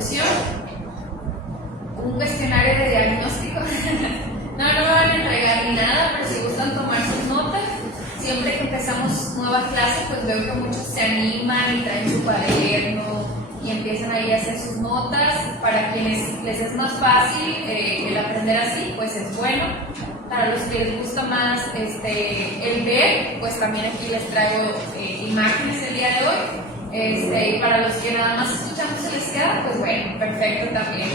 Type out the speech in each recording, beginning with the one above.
introducción, un cuestionario de diagnóstico. No me van a entregar ni nada, pero si gustan tomar sus notas, siempre que empezamos nuevas clases, pues veo que muchos se animan y traen su cuaderno y empiezan ahí a hacer sus notas. Para quienes les es más fácil el aprender así, pues es bueno. Para los que les gusta más el ver, pues también aquí les traigo imágenes el día de hoy. Y para los que nada más escuchando se les queda, pues bueno, perfecto también.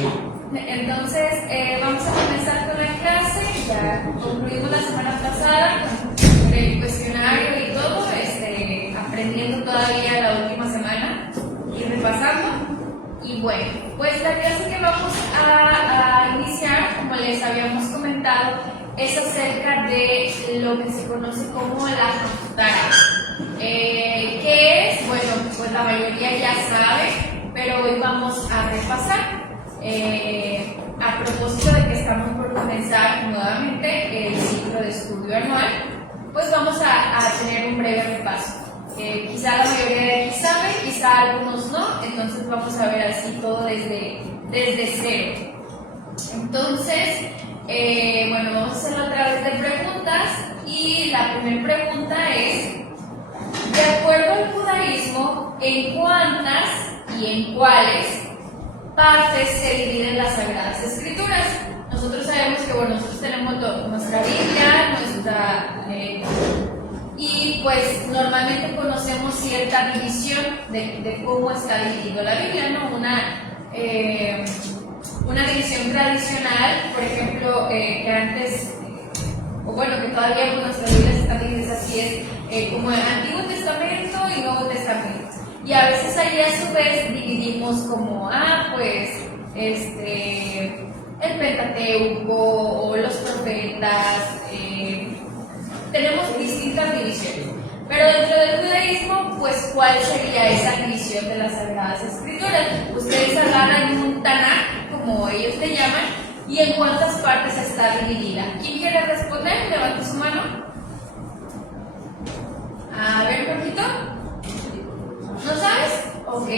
Entonces, vamos a comenzar con la clase. Ya concluimos la semana pasada con el cuestionario y todo, aprendiendo todavía la última semana y repasando. Y bueno, pues la clase que vamos a iniciar, como les habíamos comentado, es acerca de lo que se conoce como la Haftarah. ¿Qué es? Bueno, pues la mayoría ya sabe, pero hoy vamos a repasar. A propósito de que estamos por comenzar nuevamente el ciclo de estudio anual, pues vamos a tener un breve repaso. Quizá la mayoría de aquí sabe, quizá algunos no, entonces vamos a ver así todo desde cero. Entonces, bueno, vamos a hacerlo a través de preguntas y la primera pregunta es: de acuerdo al judaísmo, ¿en cuántas y en cuáles partes se dividen las Sagradas Escrituras? Nosotros sabemos que bueno, nosotros tenemos nuestra Biblia, y pues normalmente conocemos cierta división de cómo está dividido la Biblia, ¿no? Una división tradicional, por ejemplo, que antes, o bueno, que todavía nuestras Biblias están divididas así, es como el Antiguo Testamento y Nuevo Testamento. Y a veces ahí a su vez dividimos como, pues, el Pentateuco o los profetas, tenemos distintas divisiones. Pero dentro del judaísmo, pues, ¿cuál sería esa división de las Sagradas Escrituras? Ustedes agarran un Tanaj, como ellos le llaman, y en cuántas partes está dividida. ¿Quién quiere responder? Levante su mano. A ver, un poquito. ¿No sabes? Ok.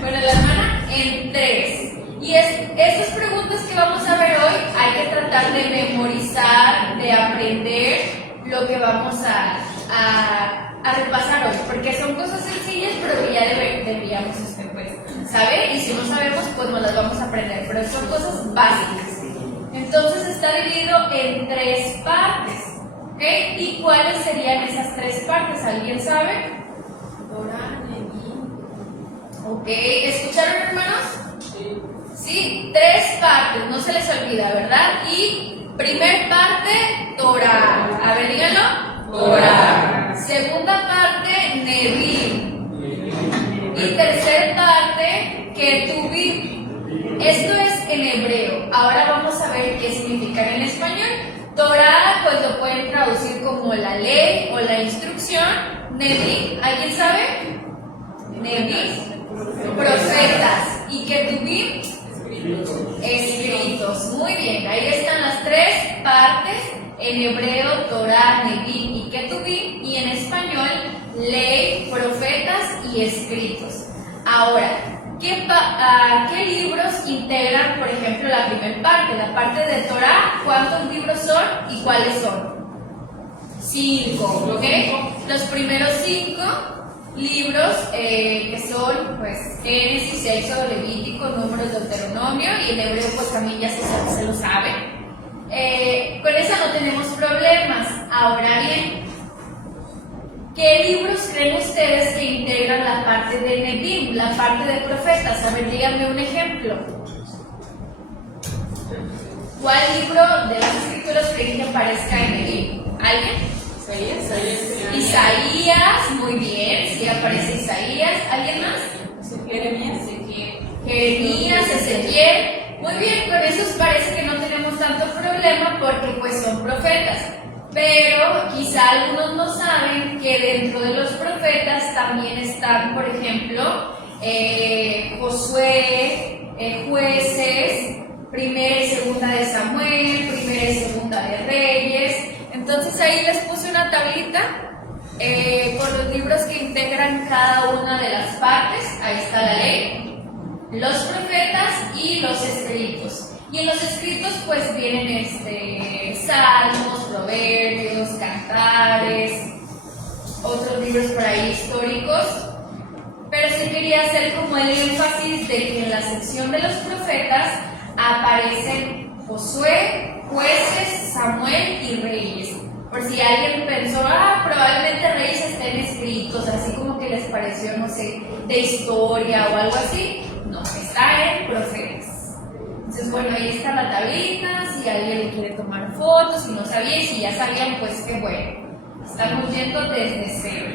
Bueno, la hermana en 3. Y estas preguntas que vamos a ver hoy hay que tratar de memorizar, de aprender lo que vamos a repasar hoy, porque son cosas sencillas, pero que ya deberíamos pues, saber, y si no sabemos, pues nos las vamos a aprender, pero son cosas básicas. Entonces está dividido en 3 partes. ¿Ok? ¿Y cuáles serían esas 3 partes? ¿Alguien sabe? Ok, ¿escucharon, hermanos? Sí, 3 partes, no se les olvida, ¿verdad? Y primer parte, Torah. A ver, díganlo. Torah. Segunda parte, Nevi'im. Y tercer parte, Ketuvim. Esto es en hebreo. Ahora vamos a ver qué significa en español. Torah, pues lo pueden traducir como la ley o la instrucción. Nevi'im, ¿alguien sabe? Nevi'im, profetas. Y Ketuvim, escritos. Muy bien, ahí están las 3 partes. En hebreo, Torah, Nevi'im y Ketuvim. Y en español, ley, profetas y escritos. Ahora, ¿qué libros integran, por ejemplo, la primera parte? La parte de Torah, ¿cuántos libros son y cuáles son? 5, ¿ok? Los primeros 5 libros que son, pues, Génesis, Éxodo, Levítico, Números, Deuteronomio, y en hebreo, pues, también ya se lo sabe. Con esa no tenemos problemas. Ahora bien, ¿qué libros creen ustedes que integran la parte de Nevi'im, la parte de profetas? A ver, díganme un ejemplo. ¿Cuál libro de las escrituras creen que aparezca en Nevi'im? ¿Alguien? Isaías, muy bien, sí aparece Isaías. ¿Alguien más? Jeremías, Ezequiel. Muy bien, con esos parece que no tenemos tanto problema porque pues son profetas. Pero quizá algunos no saben que dentro de los profetas también están, por ejemplo, Josué, Jueces, Primera y Segunda de Samuel, Primera y Segunda de Reyes. Entonces ahí les puse una tablita con los libros que integran cada una de las partes. Ahí está la ley, los profetas y los escritos. Y en los escritos pues vienen salmos, proverbios, cantares, otros libros por ahí históricos. Pero sí quería hacer como el énfasis de que en la sección de los profetas aparecen Josué, jueces, Samuel y reyes. Por si alguien pensó, probablemente reyes estén escritos, así como que les pareció, no sé, de historia o algo así. No, está en profetas. Entonces, bueno, ahí está la tablita, si alguien le quiere tomar fotos, si no sabía, y si ya sabían, pues qué bueno. Estamos yendo desde cero.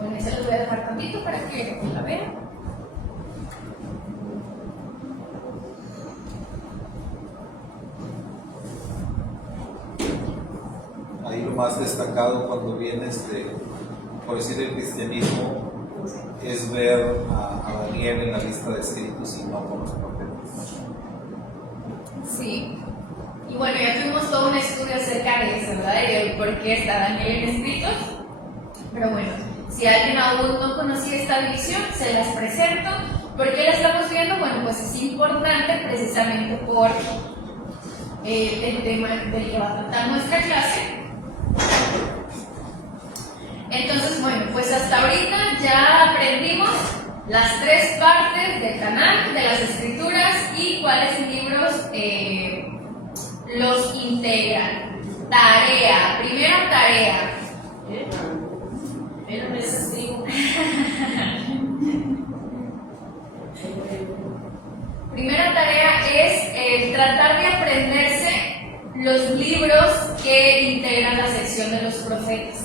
Bueno, se los voy a dejar tantito para que la vean. Ahí lo más destacado cuando viene, por decir, el cristianismo, es ver a Daniel en la lista de escritos y no con los profetas. Sí. Y bueno, ya tuvimos todo un estudio acerca de eso, ¿verdad? Y de por qué está Daniel en escritos. Pero bueno, si alguien aún no conocía esta división, se las presento. ¿Por qué la estamos viendo? Bueno, pues es importante precisamente por el tema del que va a tratar nuestra clase. Entonces, bueno, pues hasta ahorita ya aprendimos las tres partes del Tanaj, de las escrituras y cuáles libros los integran. Tarea, primera tarea. Pero me castigo. Primera tarea es tratar de aprenderse los libros que integran la sección de los profetas.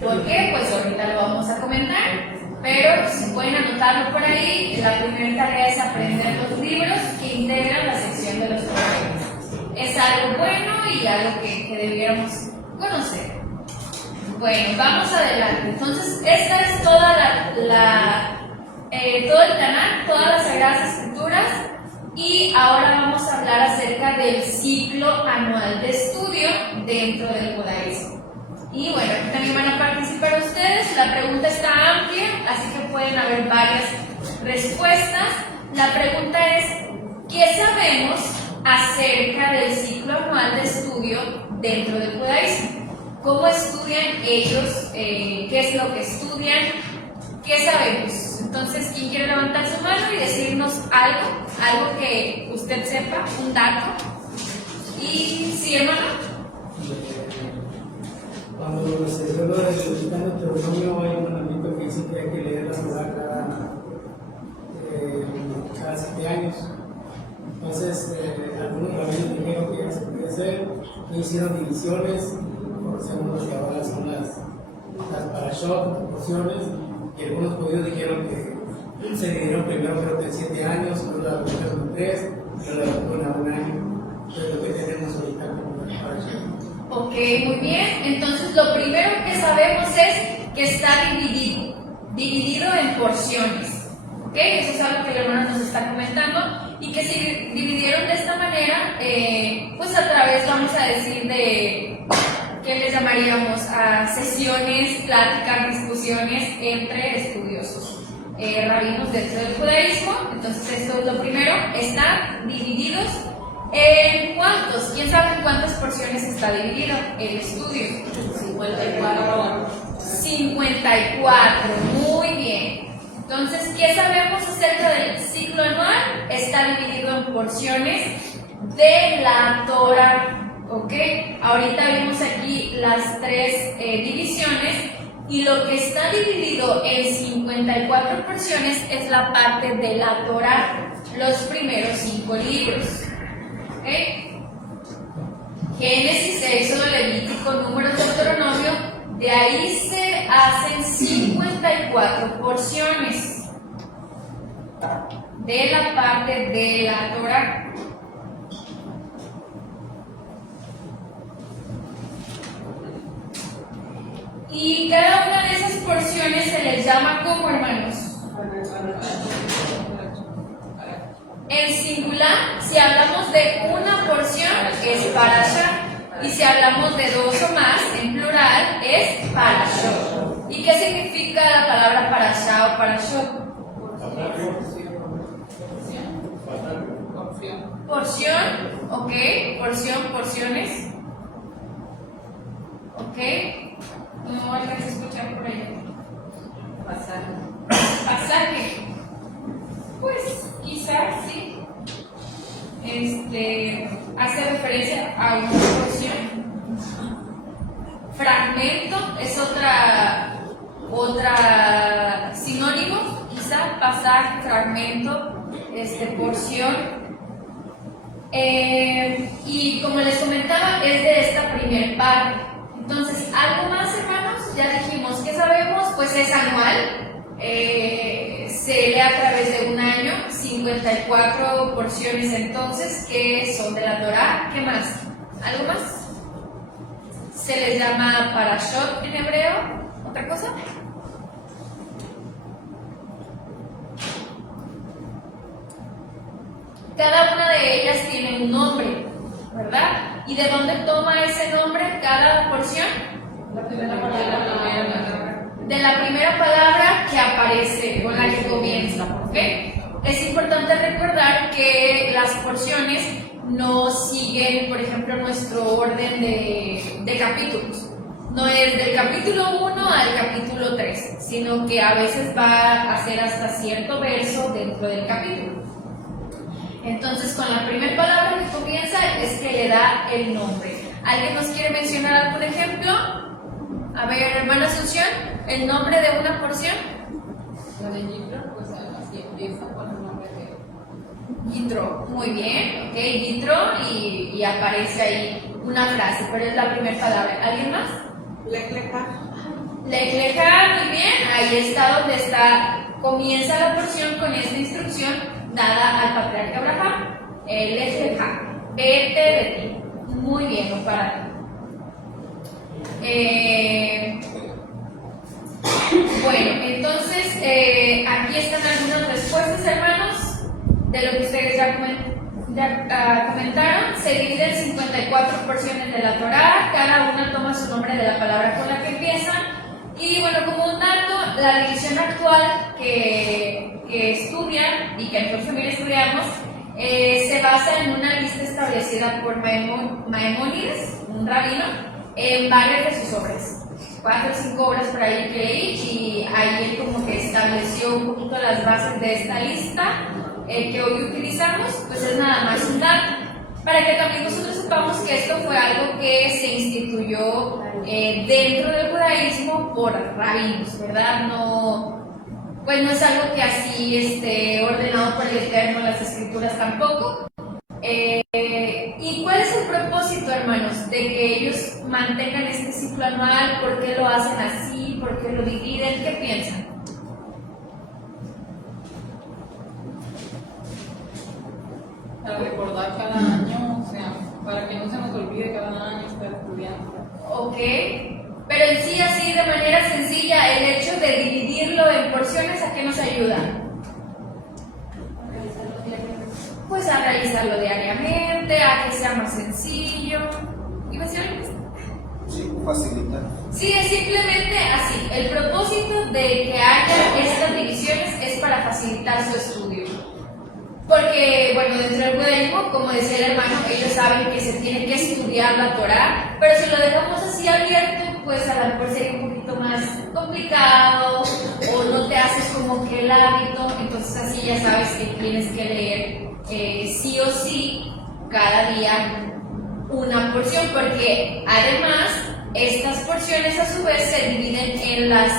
¿Por qué? Pues ahorita lo vamos a comentar, pero si pueden anotarlo por ahí, la primera tarea es aprender los libros que integran la sección de los profetas. Es algo bueno y algo que debiéramos conocer. Bueno, vamos adelante. Entonces, esta es toda todo el Tanaj, todas las Sagradas Escrituras, y ahora vamos a hablar acerca del ciclo anual de estudio dentro del judaísmo. Y bueno, aquí también van a participar ustedes. La pregunta está amplia, así que pueden haber varias respuestas. La pregunta es, ¿qué sabemos acerca del ciclo anual de estudio dentro del judaísmo? ¿Cómo estudian ellos? ¿Qué es lo que estudian? ¿Qué sabemos? Entonces, ¿quién quiere levantar su mano y decirnos algo que usted sepa, un dato? Y sí, hermano. Cuando se dio lo del Deuteronomio, hay un mandamiento que dice que hay que leer la Torá cada 7 años. Entonces, algunos rabinos dijeron que ya se podía hacer, que hicieron divisiones, conocemos lo que ahora son las parashot, las porciones, y algunos judíos dijeron que se dividieron primero creo que en 7 años, luego la redujeron en 3, luego la redujeron a 1 año. Entonces, lo que tenemos ahorita como la parashot. Ok, muy bien. Entonces, lo primero que sabemos es que está dividido en porciones. ¿Ok? Eso es algo que la hermana nos está comentando. Y que se dividieron de esta manera, pues a través, vamos a decir, de, ¿qué les llamaríamos? A sesiones, pláticas, discusiones entre estudiosos, rabinos dentro del judaísmo. Entonces, esto es lo primero. Están divididos. ¿En cuántos? ¿Quién sabe en cuántas porciones está dividido el estudio? 54. 54, muy bien. Entonces, ¿qué sabemos acerca del ciclo anual? Está dividido en porciones de la Torah, ¿ok? Ahorita vimos aquí las tres divisiones, y lo que está dividido en 54 porciones es la parte de la Torah, los primeros 5 libros. ¿Okay? Génesis, Éxodo, Levítico, Números, Deuteronomio, de ahí se hacen 54 porciones de la parte de la Torah. Y cada una de esas porciones se les llama como, hermanos. En singular, si hablamos de una porción, es parashá. Y si hablamos de 2 o más, en plural, es parashot. ¿Y qué significa la palabra parashá o parashot? Porción, ok, porción, porciones. Ok, no alcanza a escuchar por ahí. Pasaje. Pues quizás sí. Hace referencia a una porción. Fragmento es otra sinónimo, quizá pasaje, fragmento, porción. Y como les comentaba, es de esta primer parte. Entonces, algo más, hermanos, ya dijimos que sabemos, pues es anual, se lee a través de un año, 54 porciones entonces, que son de la Torá. ¿Qué más? ¿Algo más? Se les llama parashot en hebreo. ¿Otra cosa? Cada una de ellas tiene un nombre, ¿verdad? ¿Y de dónde toma ese nombre cada porción? De la primera palabra que aparece, con la que comienza, ¿ok? Es importante recordar que las porciones no siguen, por ejemplo, nuestro orden de capítulos. No es del capítulo 1 al capítulo 3, sino que a veces va a ser hasta cierto verso dentro del capítulo. Entonces, con la primera palabra que comienza es que le da el nombre. ¿Alguien nos quiere mencionar algún ejemplo? A ver, hermana Asunción, el nombre de una porción. La de Yitro, pues así empieza con el nombre de Yitro, muy bien, ok, Yitro, y aparece ahí una frase, pero es la primera palabra. ¿Alguien más? Lech Lecha. Lech Lecha, muy bien, ahí está donde comienza la porción con esta instrucción dada al patriarca Abraham. Lech Lecha, vete de ti. Muy bien, no para ti. Bueno, entonces aquí están algunas respuestas, hermanos, de lo que ustedes ya comentaron. Se divide en 54 porciones de la Torá, cada una toma su nombre de la palabra con la que empieza. Y bueno, como un dato, la división actual que estudian y que nosotros también estudiamos se basa en una lista establecida por Maimónides, un rabino, en varias de sus obras. 4 o 5 obras por ahí que leí, y ahí él como que estableció un poquito las bases de esta lista que hoy utilizamos. Pues es nada más un dato para que también nosotros sepamos que esto fue algo que se instituyó dentro del judaísmo por rabinos, ¿verdad? Pues no es algo que así esté ordenado por el Eterno, las escrituras tampoco. ¿Y cuál es el propósito, hermanos, de que ellos mantengan este ciclo anual? ¿Por qué lo hacen así? ¿Por qué lo dividen? ¿Qué piensan? Para recordar cada año, o sea, para que no se nos olvide cada año estar estudiando. Ok, pero en sí, así de manera sencilla, el hecho de dividirlo en porciones, ¿a qué nos ayuda? Pues a realizarlo diariamente, a que sea más sencillo. ¿Iba a decir algo? Sí, facilita. Sí, es simplemente así. El propósito de que haya estas divisiones es para facilitar su estudio. Porque, bueno, dentro del judaísmo, como decía el hermano, ellos saben que se tiene que estudiar la Torá, pero si lo dejamos así abierto, pues a lo mejor sería un poquito más complicado, o no te haces como que el hábito. Entonces así ya sabes que tienes que leer sí o sí cada día una porción, porque además estas porciones a su vez se dividen en las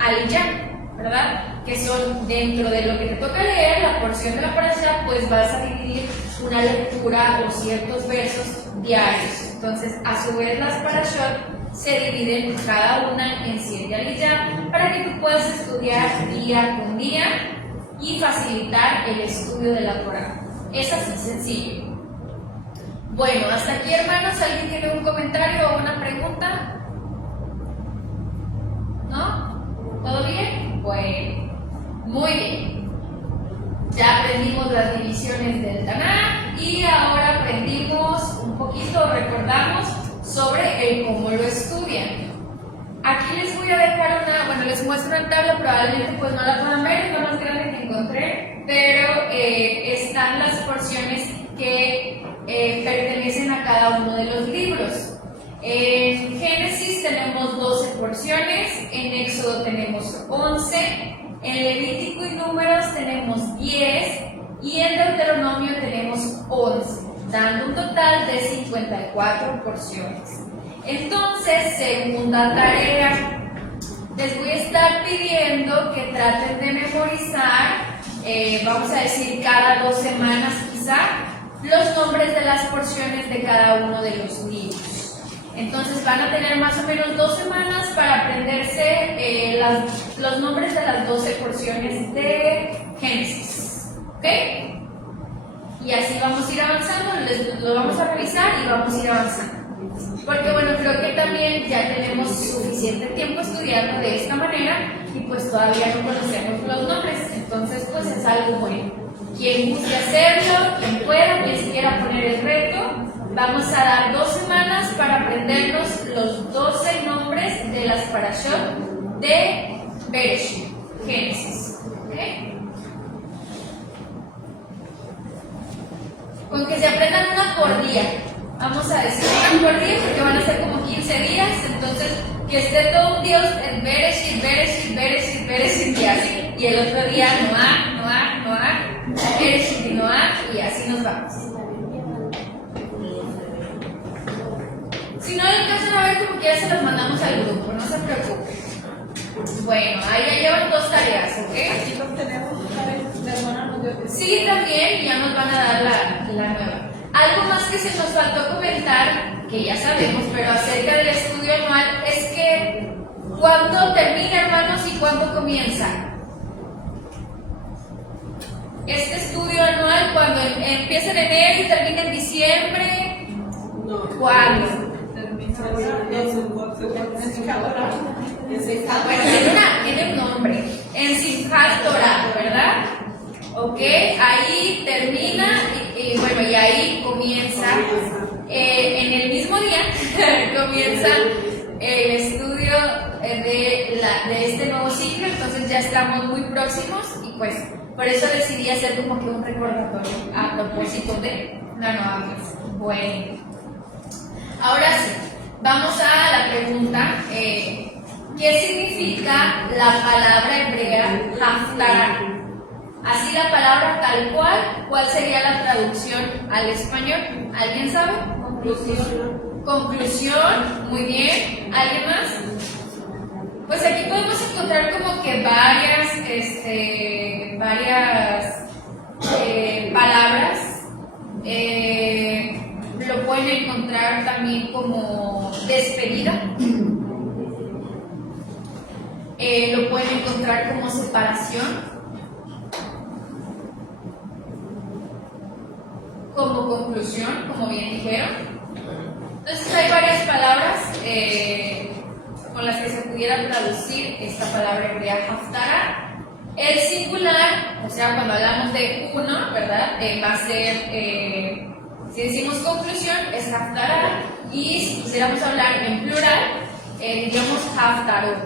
aliyah, ¿verdad? Que son dentro de lo que te toca leer, la porción de la parashá, pues vas a dividir una lectura o ciertos versos diarios. Entonces, a su vez, las parashot se dividen cada una en 7 aliyah para que tú puedas estudiar día con día y facilitar el estudio de la Torá. Es así sencillo. Bueno, hasta aquí, hermanos. ¿Alguien tiene un comentario o una pregunta? ¿No? ¿Todo bien? Bueno, muy bien. Ya aprendimos las divisiones del Tanaj y ahora aprendimos un poquito, recordamos sobre el cómo lo estudian. Aquí les voy a dejar bueno, les muestro una tabla, probablemente pues no la puedan ver, es lo más grande que encontré, pero están las porciones que pertenecen a cada uno de los libros. En Génesis tenemos 12 porciones, en Éxodo tenemos 11, en Levítico y Números tenemos 10 y en Deuteronomio tenemos 11, dando un total de 54 porciones. Entonces, segunda tarea, les voy a estar pidiendo que traten de memorizar, vamos a decir cada 2 semanas quizá, los nombres de las porciones de cada uno de los libros. Entonces van a tener más o menos 2 semanas para aprenderse los nombres de las 12 porciones de Génesis. ¿Ok? Y así vamos a ir avanzando, lo vamos a revisar y vamos a ir avanzando. Porque bueno, creo que también ya tenemos suficiente tiempo estudiando de esta manera y pues todavía no conocemos los nombres, entonces pues es algo bueno. Quien guste hacerlo, quien pueda, quien se quiera poner el reto, vamos a dar 2 semanas para aprendernos los 12 nombres de las parashot de Bereshit, Génesis. ¿Okay? Con que se aprendan una por día. Vamos a decir una por día porque van a ser como 15 días, entonces que esté todo un día en Bereshit y así, y el otro día Noah, Bereshit y Noah, y así nos vamos. Si no lo alcanzan a ver, como que ya se los mandamos al grupo, no se preocupen. Bueno, ahí ya llevan 2 tareas, ¿ok? Aquí los tenemos, ¿sabes? La hermana nos dio que Sí, también, ya nos van a dar la nueva. Algo más que se nos faltó comentar, que ya sabemos, pero acerca del estudio anual, es que ¿cuándo termina, hermanos, y cuándo comienza? Este estudio anual, cuando empieza en enero y termina en diciembre, ¿cuándo? Bueno, tiene un nombre, en Simchat Torah, ¿verdad? Ok, ahí termina y bueno, y ahí comienza, en el mismo día, comienza el estudio de este nuevo ciclo, entonces ya estamos muy próximos y pues por eso decidí hacer como que un recordatorio a propósito de la nueva clase. Bueno, ahora sí, vamos a la pregunta, ¿qué significa la palabra hebrea haftarah? Así la palabra tal cual, ¿cuál sería la traducción al español? ¿Alguien sabe? Conclusión. Conclusión, muy bien. ¿Alguien más? Pues aquí podemos encontrar como que varias palabras. Lo pueden encontrar también como despedida. Lo pueden encontrar como separación. Como conclusión, como bien dijeron. Entonces hay varias palabras con las que se pudiera traducir esta palabra hebrea haftarah. El singular, o sea, cuando hablamos de uno, ¿verdad? Va a ser, si decimos conclusión, es haftarah, y si quisiéramos hablar en plural, diríamos haftarot,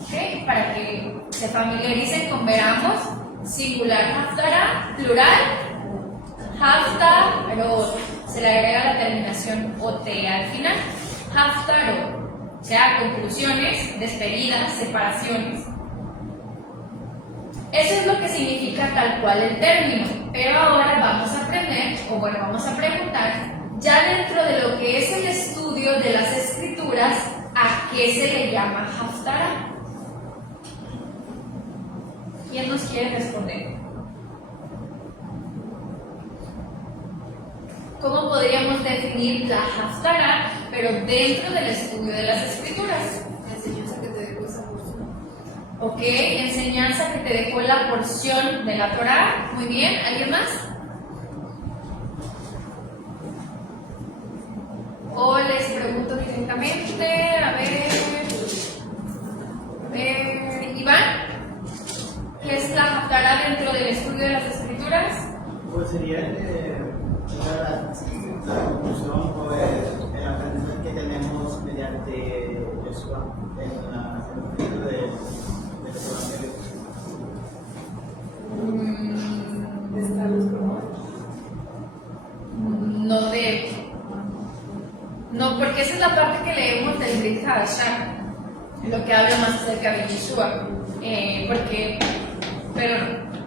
¿ok? Para que se familiaricen con ver ambos, singular haftarah, plural haftarot, se le agrega la terminación ot al final, haftarot, o sea, conclusiones, despedidas, separaciones. Eso es lo que significa tal cual el término, pero ahora vamos a aprender, o bueno, vamos a preguntar, ya dentro de lo que es el estudio de las escrituras, ¿a qué se le llama haftarah? ¿Quién nos quiere responder? ¿Cómo podríamos definir la haftarah, pero dentro del estudio de las escrituras? La enseñanza que te dejó esa porción. Ok, enseñanza que te dejó la porción de la Torah. Muy bien, ¿alguien más? O les pregunto directamente, a ver, Iván, ¿qué es la haftarah dentro del estudio de las escrituras? Pues sería la conclusión o el aprendizaje que tenemos mediante el Yeshua en la vida de los evangelios? No, porque esa es la parte que leemos del Brit Hadashah, lo que habla más acerca de Yeshua. Pero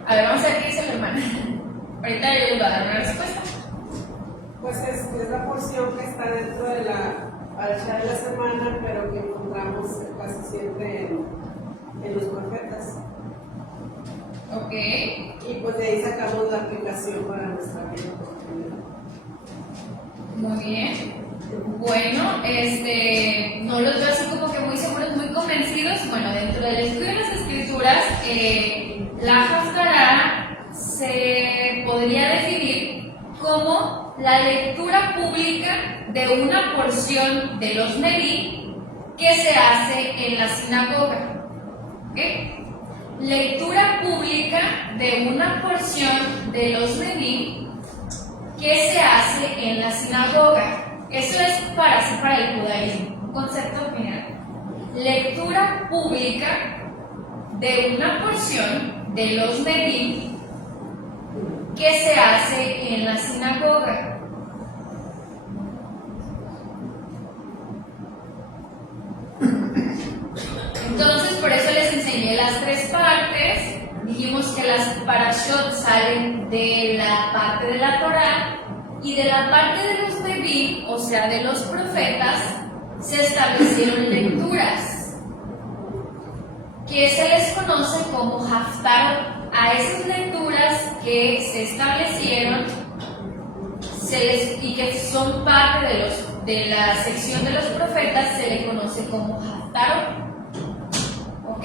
a ver, vamos a ver qué dice la hermana. Ahorita yo les voy a dar una respuesta. Pues es la porción que está dentro de la parasha de la semana, pero que encontramos casi siempre en los profetas. Ok. Y pues de ahí sacamos la aplicación para nuestra vida cotidiana. Muy bien. Bueno, no los veo así como que muy seguros, muy convencidos. Bueno, dentro del estudio de las escrituras, la Haftarah se podría definir como la lectura pública de una porción de los Neví que se hace en la sinagoga. ¿Okay? Lectura pública de una porción de los Neví que se hace en la sinagoga. Eso es para el judaísmo, un concepto general. Lectura pública de una porción de los Neví que se hace en la sinagoga. Entonces, por eso les enseñé las tres partes. Dijimos que las parashot salen de la parte de la Torá y de la parte de los Neví, o sea, de los profetas, se establecieron lecturas que se les conoce como Haftarot. A esas lecturas que se establecieron y que son parte de la sección de los profetas, se le conoce como Haftarot. ¿Ok?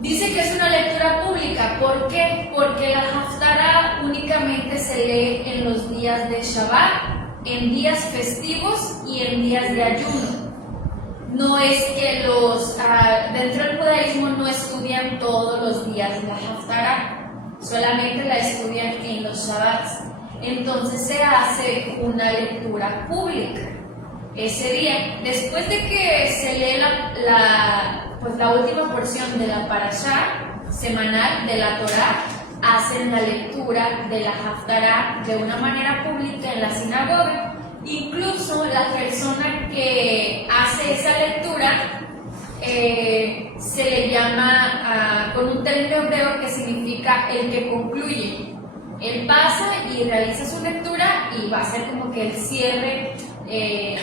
Dice que es una lectura pública. ¿Por qué? Porque la Haftarah únicamente se lee en los días de Shabbat, en días festivos y en días de ayuno. No es que dentro del judaísmo no estudian todos los días la Haftarah, solamente la estudian en los Shabbats. Entonces se hace una lectura pública ese día. Después de que se lee la última porción de la parashá semanal de la Torá, hacen la lectura de la Haftarah de una manera pública en la sinagoga. Incluso la persona que hace esa lectura se le llama con un término hebreo que significa el que concluye. Él pasa y realiza su lectura y va a ser como que el cierre de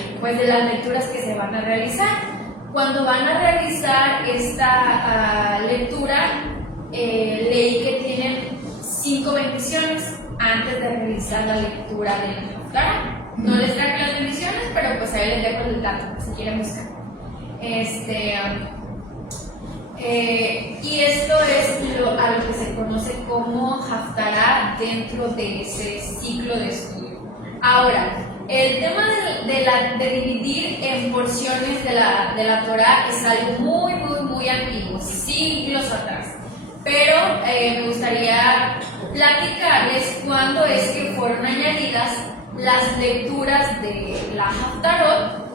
las lecturas que se van a realizar. Cuando van a realizar esta lectura, leí que tienen 5 bendiciones antes de realizar la lectura de la Haftarah. No les traigo las bendiciones, pero pues ahí les dejo el dato si quieren buscar. Y esto es a lo que se conoce como Haftarah dentro de ese ciclo de estudio. Ahora, el tema de dividir en porciones de la Torá es algo muy, muy, muy antiguo, siglos atrás. Pero me gustaría platicarles cuándo es que fueron añadidas las lecturas de la Haftarot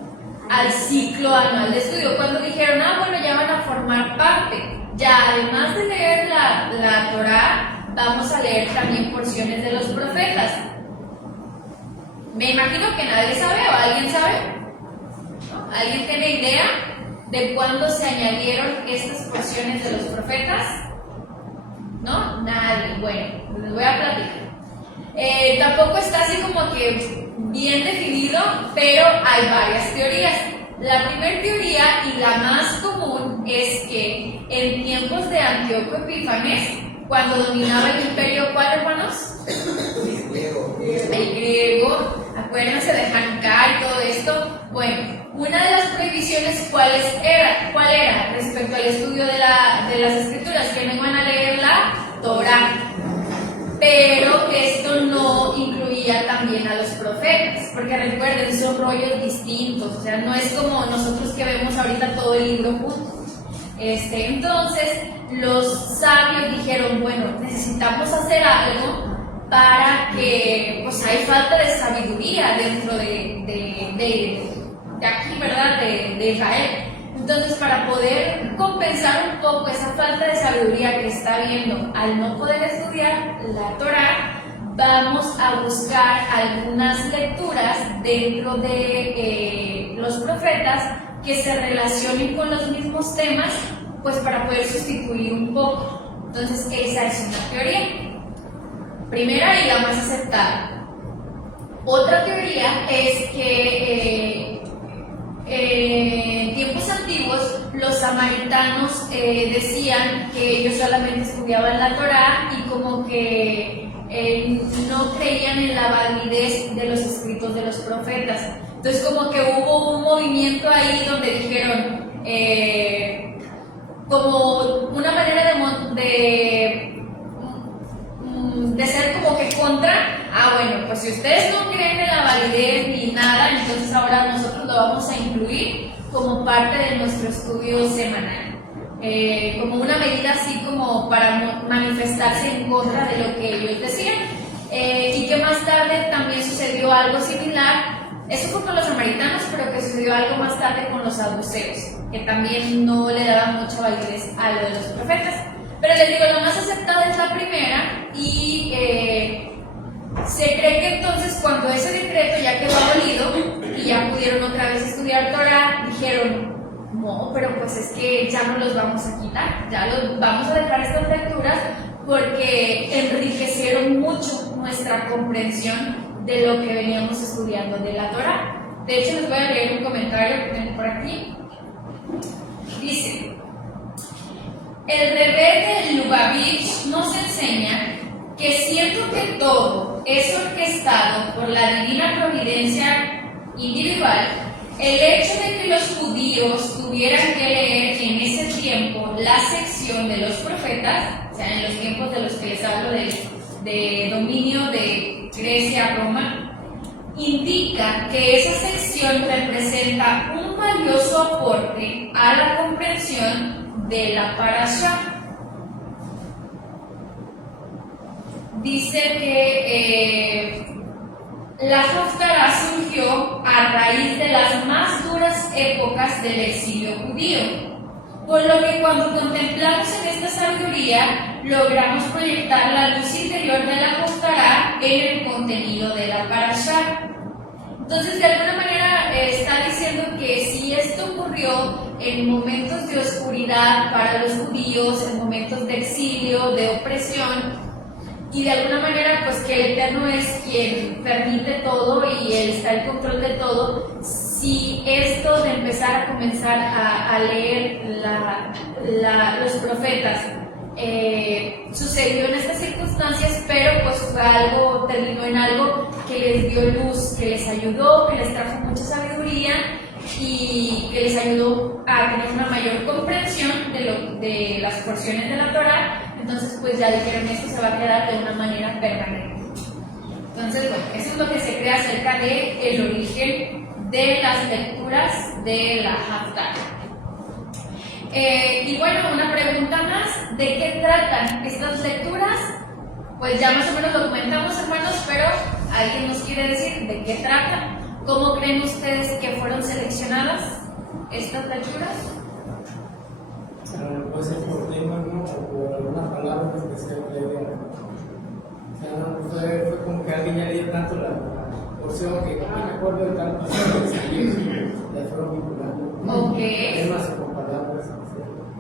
al ciclo anual de estudio. Cuando dijeron, bueno, ya van a formar parte, ya además de leer la Torá, vamos a leer también porciones de los profetas. Me imagino que nadie sabe, o alguien sabe, ¿no? ¿Alguien tiene idea de cuándo se añadieron estas porciones de los profetas? ¿No? Nadie. Bueno, les voy a platicar. Tampoco está así como que bien definido, pero hay varias teorías. La primera teoría y la más común es que en tiempos de Antíoco Epífanes, cuando dominaba el imperio, ¿cuál, hermanos? El griego. Acuérdense de Hanukkah y todo esto. Bueno, una de las prohibiciones, ¿cuál era? Respecto al estudio de las escrituras, que no iban a leer la Torá. Pero esto no incluía también a los profetas, porque recuerden, son rollos distintos, o sea, no es como nosotros que vemos ahorita todo el libro juntos. Entonces, los sabios dijeron, bueno, necesitamos hacer algo para que, pues hay falta de sabiduría dentro de de aquí, ¿verdad? De Israel. Entonces, para poder compensar un poco esa falta de sabiduría que está habiendo al no poder estudiar la Torá, vamos a buscar algunas lecturas dentro de los profetas que se relacionen con los mismos temas, pues para poder sustituir un poco. Entonces, esa es una teoría. Primera y la más aceptada. Otra teoría es que en tiempos antiguos los samaritanos decían que ellos solamente estudiaban la Torá y como que no creían en la validez de los escritos de los profetas. Entonces como que hubo un movimiento ahí donde dijeron como una manera de ser como que contra, bueno, pues si ustedes no creen en la validez ni nada, entonces ahora nosotros lo vamos a incluir como parte de nuestro estudio semanal, como una medida así como para manifestarse en contra de lo que ellos decían, y que más tarde también sucedió algo similar. Eso fue con los samaritanos, pero que sucedió algo más tarde con los saduceos, que también no le daban mucha validez a lo de los profetas. Pero les digo, la más aceptada es la primera y se cree que entonces cuando ese decreto ya quedó abolido y ya pudieron otra vez estudiar Torah, dijeron, no, pero pues es que ya no los vamos a quitar, ya los vamos a dejar estas lecturas porque enriquecieron mucho nuestra comprensión de lo que veníamos estudiando de la Torah. De hecho, les voy a leer un comentario que tengo por aquí. Dice: el Rebbe de Lubavitch nos enseña que siendo que todo es orquestado por la divina providencia individual, el hecho de que los judíos tuvieran que leer en ese tiempo la sección de los profetas, o sea, en los tiempos de los que les hablo de dominio de Grecia, Roma, indica que esa sección representa un valioso aporte a la comprensión de la parashá. Dice que la Haftará surgió a raíz de las más duras épocas del exilio judío, por lo que cuando contemplamos en esta sabiduría logramos proyectar la luz interior de la Haftará en el contenido de la parashá. Entonces, de alguna manera está diciendo que si esto ocurrió en momentos de oscuridad para los judíos, en momentos de exilio, de opresión, y de alguna manera pues que el Eterno es quien permite todo y Él está en control de todo, si esto de empezar a comenzar a leer los profetas sucedió en estas circunstancias, pero pues fue algo, terminó en algo que les dio luz, que les ayudó, que les trajo mucha sabiduría y que les ayudó a tener una mayor comprensión de las porciones de la Torah. Entonces pues ya dijeron, esto se va a quedar de una manera permanente. Entonces bueno, eso es lo que se cree acerca del origen de las lecturas de la Haftará. Y bueno, una pregunta más, ¿de qué tratan estas lecturas? Pues ya más o menos lo comentamos, hermanos, pero ¿alguien nos quiere decir de qué tratan? ¿Cómo creen ustedes que fueron seleccionadas estas lecturas? Puede ser por tema, ¿no? O por alguna palabra especial que le dieron. O sea, no, fue como que alguien ya leía tanto la porción que me acuerdo de tal pasado que salió, ya fueron vinculando. Ok. Temas o con palabras.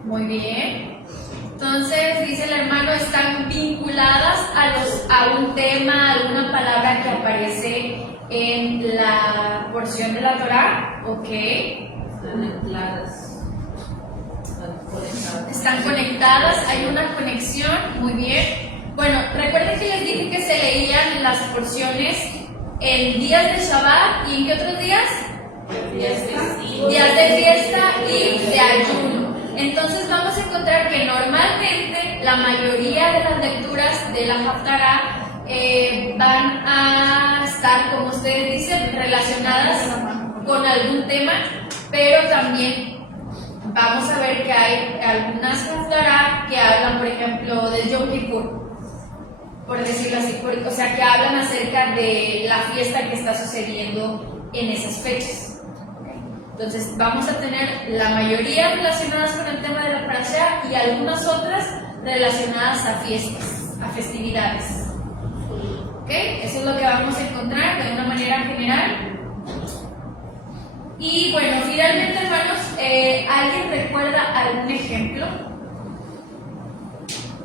Muy bien. Entonces, dice el hermano, están vinculadas a un tema, a alguna palabra que aparece en la porción de la Torah. Ok. Están ancladas. Están conectadas, hay una conexión, muy bien. Bueno, recuerden que les dije que se leían las porciones en días de Shabbat y en qué otros días? Días de fiesta y de ayuno. Entonces vamos a encontrar que normalmente la mayoría de las lecturas de la Haftará van a estar, como ustedes dicen, relacionadas con algún tema, pero también vamos a ver que hay algunas Haftará que hablan, por ejemplo, del Yom Kippur, por decirlo así, o sea, que hablan acerca de la fiesta que está sucediendo en esas fechas. Entonces vamos a tener la mayoría relacionadas con el tema de la parashá y algunas otras relacionadas a fiestas, a festividades. ¿Ok? Eso es lo que vamos a encontrar de una manera general. Y bueno, finalmente, hermanos, ¿alguien recuerda algún ejemplo?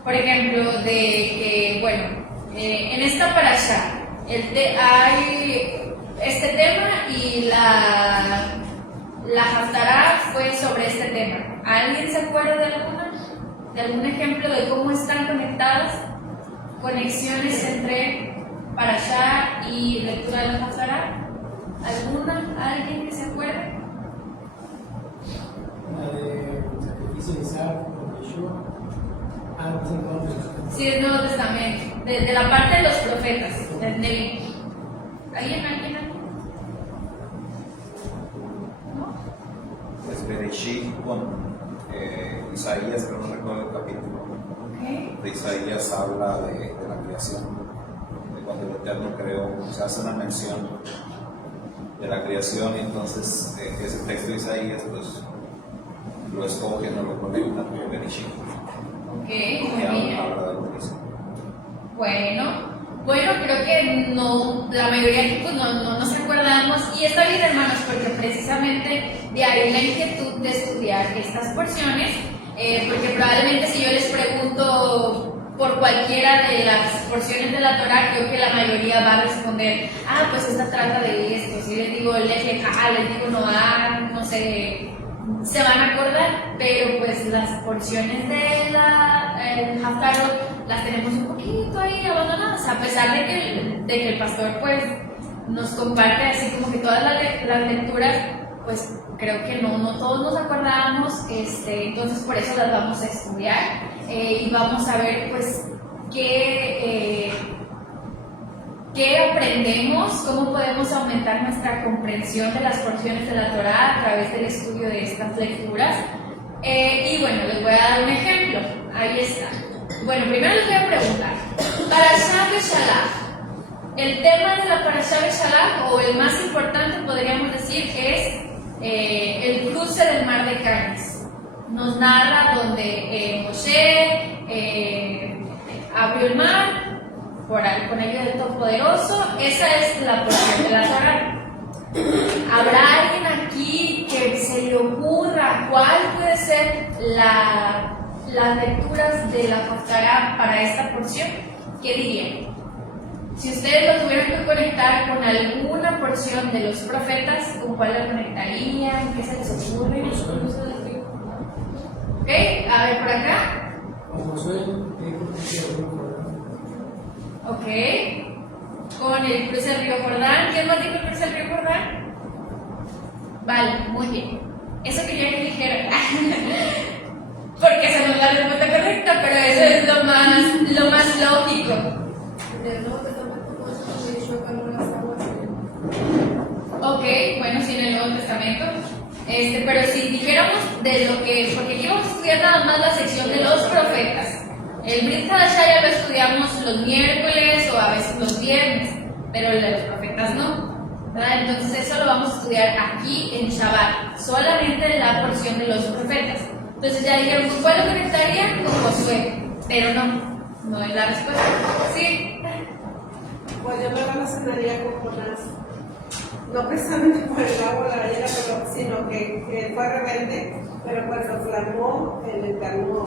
Por ejemplo, de que, bueno, en esta parashá hay este tema y la haftará fue sobre este tema. ¿Alguien se acuerda de algún ejemplo de cómo están conectadas? Conexiones entre parashá y lectura de la haftará. ¿Alguien que se acuerde? La de sacrificio de Isaac con Yeshua. Pues entonces. Sí, del Nuevo Testamento, de la parte de los profetas, del Nevi. ¿Alguien? ¿No? Pues Bereshit con Isaías, pero no recuerdo el capítulo. Okay. De Isaías habla de la creación, de cuando el Eterno creó, se hace una mención de la creación, y entonces ese texto de Isaías pues lo escogen o lo conectan con Bereshit. Ok, Y muy bien. habla de lo que dice. Bueno, creo que no, la mayoría de pues no nos acordamos, y está bien, hermanos, porque precisamente de ahí la inquietud de estudiar estas porciones, porque probablemente si yo les pregunto por cualquiera de las porciones de la Torah, creo que la mayoría va a responder, pues esta trata de esto. Si les digo Lech Lecha, les digo Noah, no sé, se van a acordar, pero pues las porciones de la Haftarot las tenemos un poquito ahí abandonadas, a pesar de que el pastor pues nos comparte así como que todas las lecturas, pues creo que no todos nos acordamos, entonces por eso las vamos a estudiar y vamos a ver pues qué aprendemos, cómo podemos aumentar nuestra comprensión de las porciones de la Torah a través del estudio de estas lecturas. Y bueno, les voy a dar un ejemplo. Ahí está. Bueno, primero les voy a preguntar, Parashá Beshalach. El tema de la Parashá Beshalach, o el más importante podríamos decir, es el cruce del mar de Cádiz. Nos narra donde Moshe abrió el mar con ayuda del Todopoderoso. Esa es la porción de la Torah. ¿Habrá alguien aquí que se le ocurra cuál puede ser las lecturas de la Haftará para esta porción? ¿Qué dirían? Si ustedes lo tuvieran que conectar con alguna porción de los profetas, ¿con cuál la conectarían? ¿Qué se les ocurre? ¿Ok? A ver, por acá. Como soy, Ok. Con el cruce del río Jordán. ¿Quién más dijo el cruce del río Jordán? Vale, muy bien. Eso quería que dijera. Porque se nos da la respuesta correcta, pero eso es lo más lógico. Del Nuevo Testamento, pues, cuando Yeshua calmó las aguas. Ok, bueno, sí, en el Nuevo Testamento. Pero si dijéramos de lo que, porque aquí vamos a estudiar nada más la sección de los profetas. El Brit Hadashah ya lo estudiamos los miércoles o a veces los viernes, pero el de los profetas no, ¿verdad? Entonces eso lo vamos a estudiar aquí en Shabbat, solamente la porción de los profetas. Entonces ya dijeron, ¿cuál lo conectaría? Con Josué, pero no es la respuesta. ¿Sí? Pues yo me relacionaría con Jonás, no precisamente por el agua o la ballena, sino que fue rebelde, pero cuando clamó, el Eterno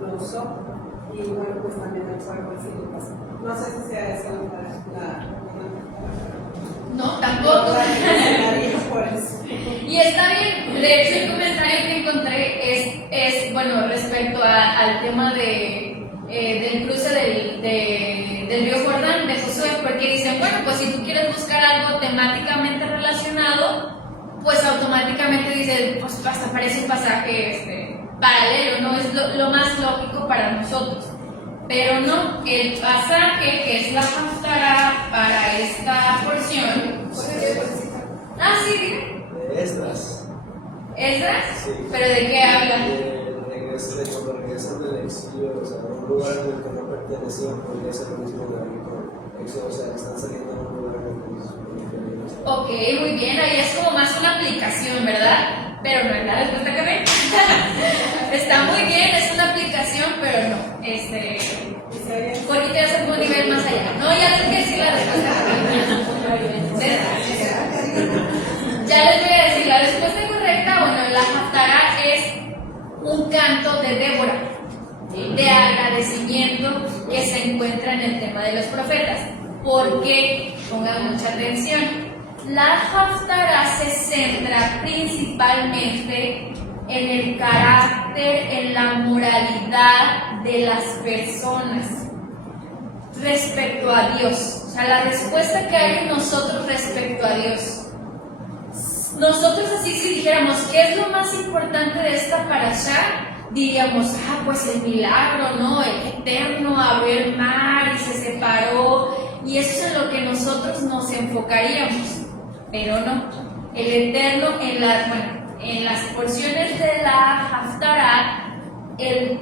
lo usó. Y bueno, pues también el fuego así lo pasó. No sé si sea esa No, tampoco. por eso. Y está bien. De hecho, el comentario que encontré es bueno, respecto al tema del cruce del río Jordán, de Josué, porque dicen, bueno, pues si tú quieres buscar algo temáticamente relacionado, pues automáticamente dicen, pues hasta parece un pasaje paralelo, ¿no? Es lo más lógico para nosotros. Pero no, el pasaje que es la Haftará para esta porción. Sí, dime. De Esdras. ¿Esdras? Sí. ¿Pero de qué habla? Cuando regresan del exilio, o sea, a un lugar en el que no pertenecían, podría ser lo mismo de ahorita. O sea, están saliendo a un lugar en el que Ok, muy bien, ahí es como más una aplicación, ¿verdad? Pero no es la respuesta que ven. Está muy bien, es una aplicación, pero no. Porque te hace un nivel más allá. No, ya les voy a decir la respuesta. Ya les voy a decir la respuesta correcta. Bueno, la Haftará es un canto de Débora, de agradecimiento que se encuentra en el tema de los profetas. Porque, pongan mucha atención, la Haftará se centra principalmente en el carácter, en la moralidad de las personas respecto a Dios. O sea, la respuesta que hay en nosotros respecto a Dios. Nosotros así si dijéramos, ¿qué es lo más importante de esta parashá? Diríamos, pues el milagro, ¿no? El eterno abrió el mar y se separó, y eso es en lo que nosotros nos enfocaríamos, pero no. El eterno, en las porciones de la Haftará, el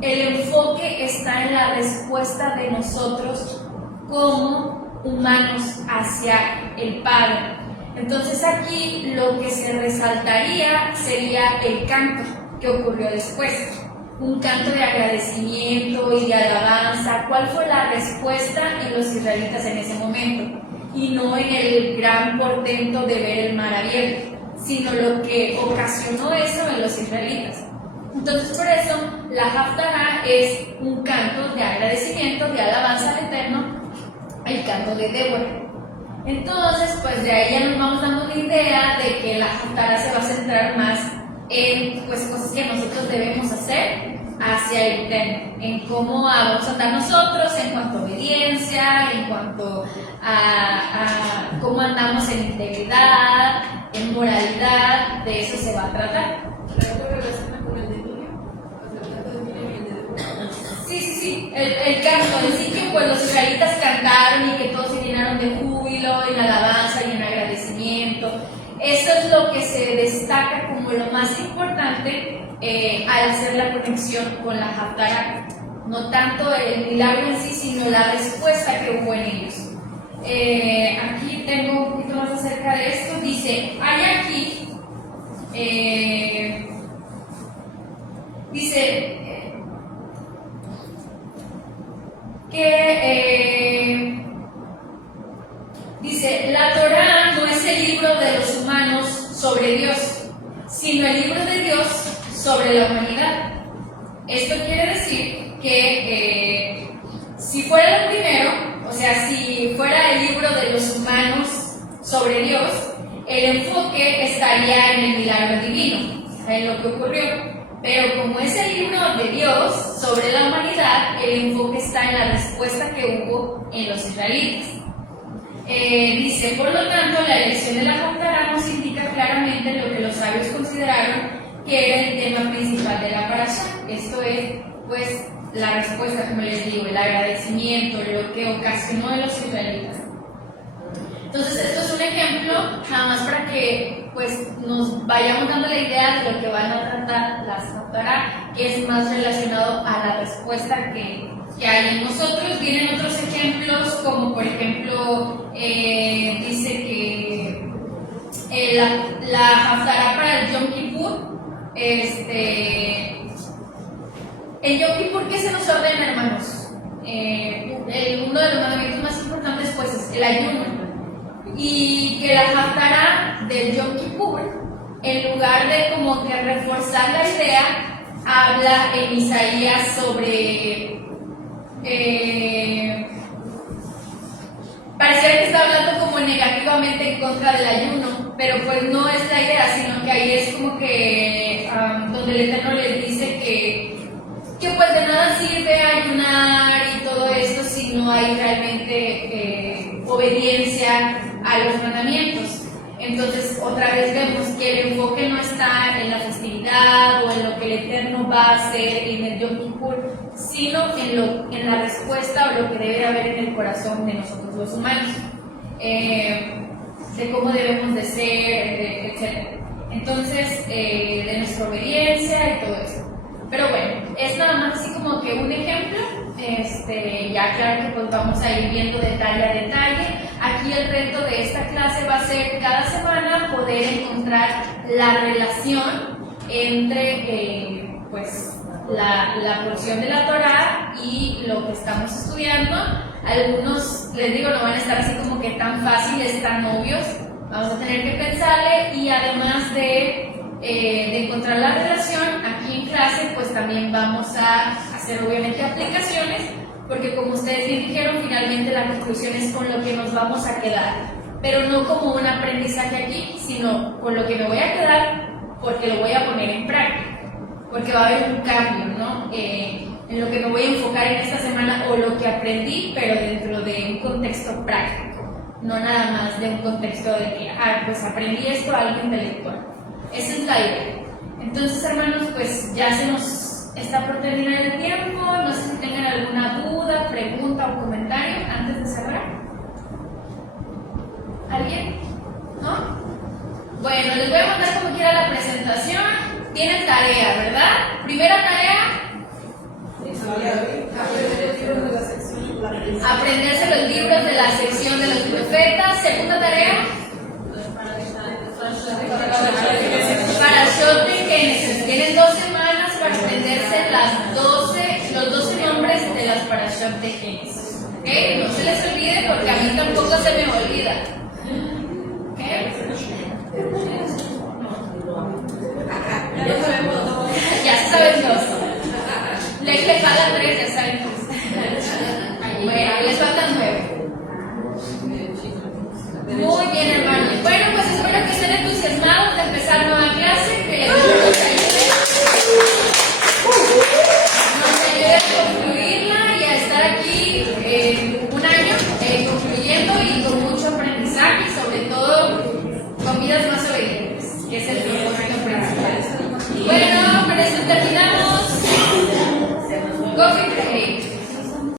enfoque está en la respuesta de nosotros como humanos hacia el Padre. Entonces aquí lo que se resaltaría sería el canto que ocurrió después, un canto de agradecimiento y de alabanza. ¿Cuál fue la respuesta en los israelitas en ese momento? Y no en el gran portento de ver el mar abierto, sino lo que ocasionó eso en los israelitas. Entonces por eso la Haftará es un canto de agradecimiento, de alabanza al Eterno, el canto de Débora. Entonces, pues de ahí ya nos vamos dando una idea de que la Haftará se va a centrar más en cosas que nosotros debemos hacer hacia el Eterno, en cómo vamos a andar nosotros en cuanto a obediencia, en cuanto a cómo andamos en integridad, en moralidad. De eso se va a tratar. Sí, el canto en sí, que pues los israelitas cantaron y que todos se llenaron de júbilo, en alabanza y en agradecimiento. Eso es lo que se destaca como lo más importante al hacer la conexión con la Haftará. No tanto el milagro en sí, sino la respuesta que hubo en ellos. Aquí tengo un poquito más acerca de esto. Dice, hay aquí, dice dice, la Torá no es el libro de los humanos sobre Dios, sino el libro de Dios sobre la humanidad. Esto quiere decir que si fuera el primero, o sea, si fuera el libro de los humanos sobre Dios, el enfoque estaría en el milagro divino, en lo que ocurrió. Pero como es el libro de Dios sobre la humanidad, el enfoque está en la respuesta que hubo en los israelitas. Dice, por lo tanto, la elección de la Haftará nos indica claramente lo que los sabios consideraron que era el tema principal de la parashá. Esto es, pues, la respuesta, como les digo, el agradecimiento, lo que ocasionó en los israelitas. Entonces, esto es un ejemplo, nada más para que pues, nos vayamos dando la idea de lo que van a tratar las Haftará, que es más relacionado a la respuesta que hay en nosotros. Vienen otros ejemplos, como por ejemplo, dice que la Haftará para el Yom Kippur, el Yom Kippur, ¿qué se nos ordena, hermanos? Uno de los mandamientos más importantes pues es el ayuno. Y que la Haftará del Yom Kippur, en lugar de como que reforzar la idea, habla en Isaías sobre pareciera que está hablando como negativamente en contra del ayuno, pero pues no es la idea, sino que ahí es como que donde el Eterno les dice que pues de nada sirve ayunar y todo esto si no hay realmente obediencia a los mandamientos. Entonces otra vez vemos que el enfoque no está en la festividad o en lo que el Eterno va a hacer en el Yom Kippur, sino en la respuesta o lo que debe haber en el corazón de nosotros los humanos, de cómo debemos de ser, etc. Entonces, de nuestra obediencia y todo eso. Pero bueno, es nada más así como que un ejemplo. Ya claro que pues vamos a ir viendo detalle a detalle. Aquí el reto de esta clase va a ser cada semana poder encontrar la relación entre pues, la porción de la Torá y lo que estamos estudiando. Algunos, les digo, no van a estar así como que tan fáciles, tan obvios. Vamos a tener que pensarle y además de encontrar la relación, aquí en clase pues también vamos a hacer obviamente aplicaciones, porque como ustedes bien dijeron, finalmente la conclusión es con lo que nos vamos a quedar, pero no como un aprendizaje aquí, sino con lo que me voy a quedar porque lo voy a poner en práctica, porque va a haber un cambio, ¿no? En lo que me voy a enfocar en esta semana o lo que aprendí, pero dentro de un contexto práctico, no nada más de un contexto de que, pues aprendí esto, algo intelectual. Esa es la idea. Entonces, hermanos, pues ya se nos está por terminar el tiempo. No sé si tengan alguna duda, pregunta o comentario antes de cerrar. ¿Alguien? ¿No? Bueno, les voy a mandar como quiera la presentación. Tienen tarea, ¿verdad? Primera tarea. Aprenderse los libros de la sección de los profetas. Segunda tarea. Parashot de Génesis. Tienen 2 semanas para aprenderse los 12 nombres de las Parashot de Génesis. ¿Ok? No se les olvide porque a mí tampoco se me olvida. ¿Ok? Ya saben 2. Le faltan 3, ya saben 3. Bueno, les faltan 9. Muy bien, hermanos. Bueno, pues espero que estén entusiasmados.